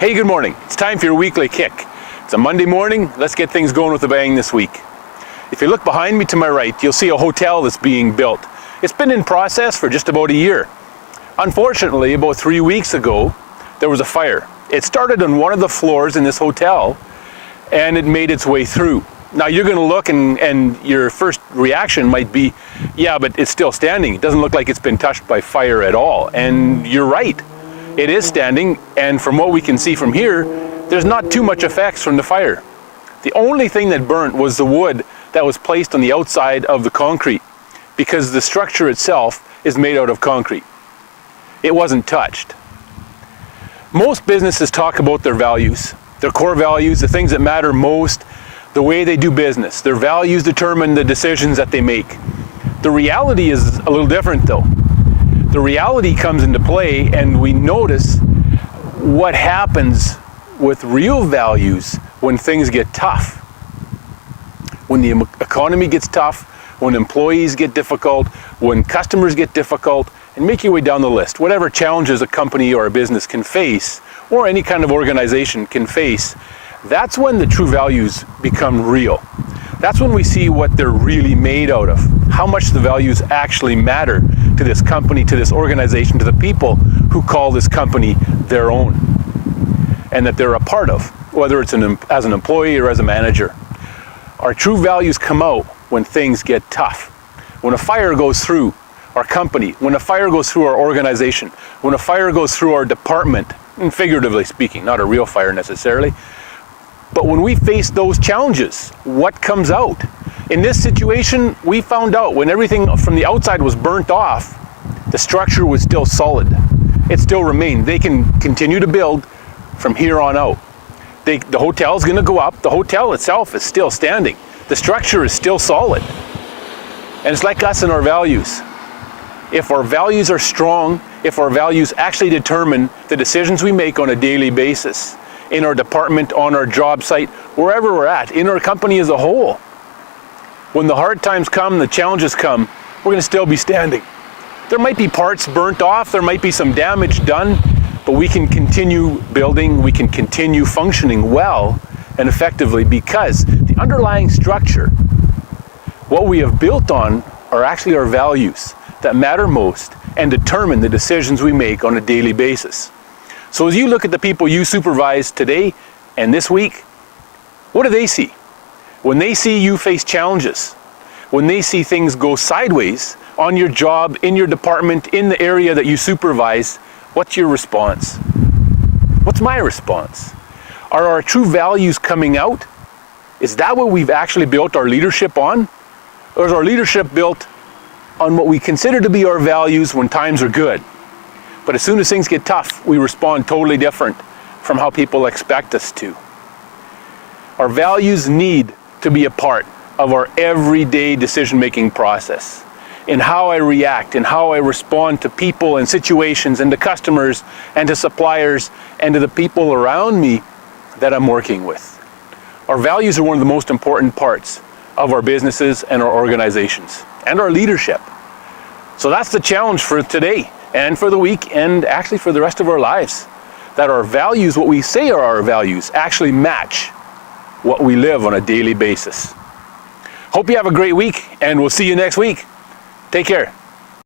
Hey, good morning. It's time for your weekly kick. It's a Monday morning. Let's get things going with a bang this week. If you look behind me to my right, you'll see a hotel that's being built. It's been in process for just about a year. Unfortunately, about 3 weeks ago, there was a fire. It started on one of the floors in this hotel, and it made its way through. Now you're going to look and your first reaction might be, yeah, but it's still standing. It doesn't look like it's been touched by fire at all. And you're right. It is standing, and from what we can see from here, there's not too much effects from the fire. The only thing that burnt was the wood that was placed on the outside of the concrete, because the structure itself is made out of concrete. It wasn't touched. Most businesses talk about their values, their core values, the things that matter most, the way they do business. Their values determine the decisions that they make. The reality is a little different though. The reality comes into play, and we notice what happens with real values when things get tough. When the economy gets tough, when employees get difficult, when customers get difficult, and make your way down the list. Whatever challenges a company or a business can face, or any kind of organization can face, that's when the true values become real. That's when we see what they're really made out of, how much the values actually matter to this company, to this organization, to the people who call this company their own, and that they're a part of, whether it's as an employee or as a manager. Our true values come out when things get tough. When a fire goes through our company, when a fire goes through our organization, when a fire goes through our department, and figuratively speaking, not a real fire necessarily, but when we face those challenges, what comes out? In this situation, we found out when everything from the outside was burnt off, the structure was still solid. It still remained. They can continue to build from here on out. The hotel is going to go up. The hotel itself is still standing. The structure is still solid. And it's like us and our values. If our values are strong, if our values actually determine the decisions we make on a daily basis, in our department, on our job site, wherever we're at, in our company as a whole, when the hard times come, the challenges come, we're going to still be standing. There might be parts burnt off, there might be some damage done, but we can continue building, we can continue functioning well and effectively, because the underlying structure, what we have built on, are actually our values that matter most and determine the decisions we make on a daily basis. So as you look at the people you supervise today and this week, what do they see? When they see you face challenges, when they see things go sideways on your job, in your department, in the area that you supervise, what's your response? What's my response? Are our true values coming out? Is that what we've actually built our leadership on? Or is our leadership built on what we consider to be our values when times are good? But as soon as things get tough, we respond totally different from how people expect us to. Our values need to be a part of our everyday decision-making process, in how I react, in how I respond to people and situations and to customers and to suppliers and to the people around me that I'm working with. Our values are one of the most important parts of our businesses and our organizations and our leadership. So that's the challenge for today and for the week, and actually for the rest of our lives, that our values, what we say are our values, actually match what we live on a daily basis. Hope you have a great week, and we'll see you next week. Take care.